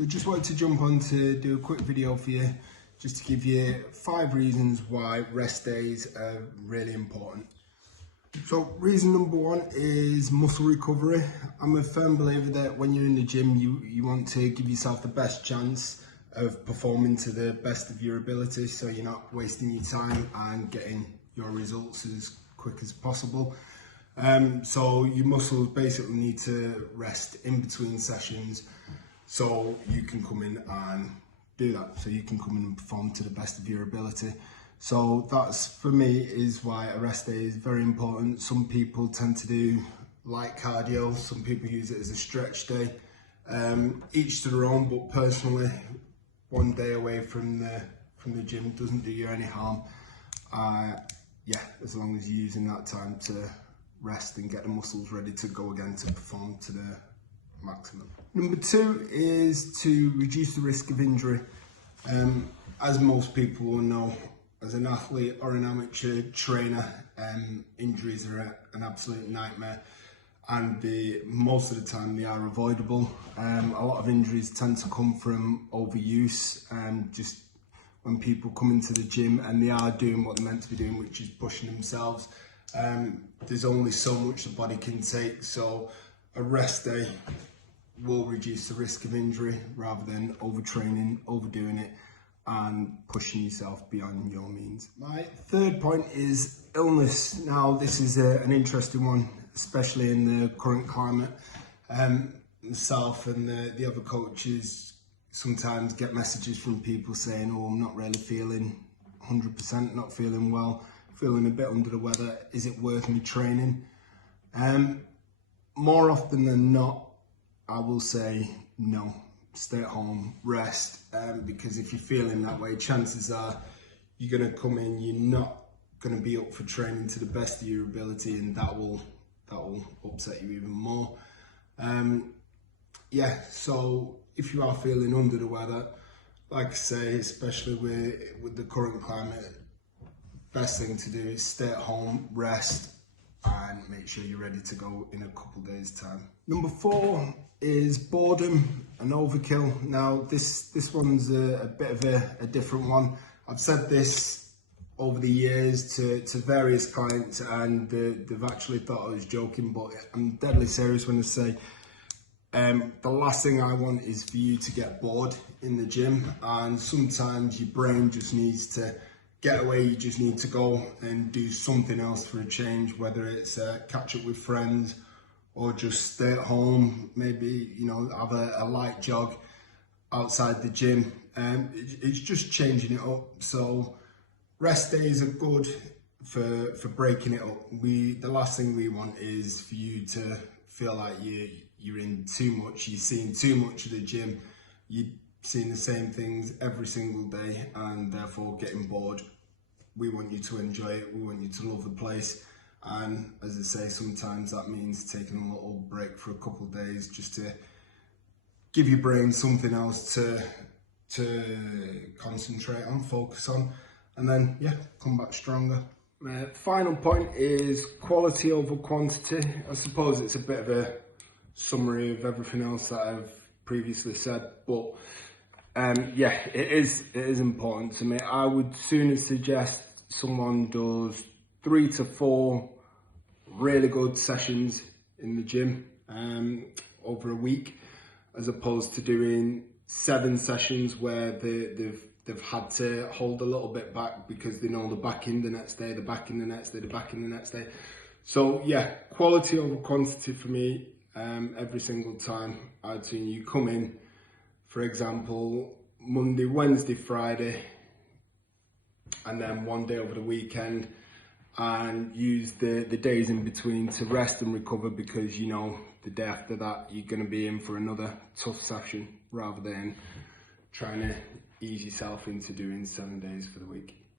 So just wanted to jump on to do a quick video for you, just to give you 5 reasons why rest days are really important. So reason number 1 is muscle recovery. I'm a firm believer that when you're in the gym, you want to give yourself the best chance of performing to the best of your ability, so you're not wasting your time and getting your results as quick as possible. So your muscles basically need to rest in between sessions, so you can come in and do that. So you can come in and perform to the best of your ability. So that's, for me, is why a rest day is very important. Some people tend to do light cardio, some people use it as a stretch day. Each to their own, but personally, 1 day away from the gym doesn't do you any harm. Yeah, as long as you're using that time to rest and get the muscles ready to go again to perform to the maximum. Number 2 is to reduce the risk of injury. As most people will know, as an athlete or an amateur trainer, injuries are an absolute nightmare, and most of the time they are avoidable. A lot of injuries tend to come from overuse, just when people come into the gym and they are doing what they're meant to be doing, which is pushing themselves. There's only so much the body can take, so a rest day will reduce the risk of injury rather than overtraining, overdoing it and pushing yourself beyond your means. My 3rd point is illness. Now this is an interesting one, especially in the current climate. Myself and the other coaches sometimes get messages from people saying, oh, I'm not really feeling 100%, not feeling well, feeling a bit under the weather, is it worth me training? More often than not, I will say no. Stay at home, rest, because if you're feeling that way, chances are you're going to come in, you're not going to be up for training to the best of your ability, and that will upset you even more. Yeah, so if you are feeling under the weather, like I say, especially with the current climate, best thing to do is stay at home, rest, and make sure you're ready to go in a couple days' time. Number 4 is boredom and overkill. Now this one's a bit of a different one. I've said this over the years to various clients, and they've actually thought I was joking, but I'm deadly serious when I say the last thing I want is for you to get bored in the gym, and sometimes your brain just needs to get away. You just need to go and do something else for a change, whether it's catch up with friends or just stay at home, maybe, you know, have a light jog outside the gym. It's just changing it up. So rest days are good for breaking it up. The last thing we want is for you to feel like you're in too much, you're seeing too much of the gym, you're seeing the same things every single day and therefore getting bored. We want you to enjoy it, we want you to love the place, and as I say, sometimes that means taking a little break for a couple of days just to give your brain something else to concentrate on, focus on, and then yeah, come back stronger. Final point is quality over quantity. I suppose it's a bit of a summary of everything else that I've previously said, but yeah, it is important to me. I would sooner suggest someone does 3 to 4 really good sessions in the gym over a week, as opposed to doing 7 sessions where they've had to hold a little bit back because they know they're back in the next day, they're back in the next day, they're back in the next day. So yeah, quality over quantity for me every single time. I'd seen you come in, for example, Monday, Wednesday, Friday, and then 1 day over the weekend, and use the days in between to rest and recover, because you know the day after that you're going to be in for another tough session, rather than trying to ease yourself into doing 7 days for the week.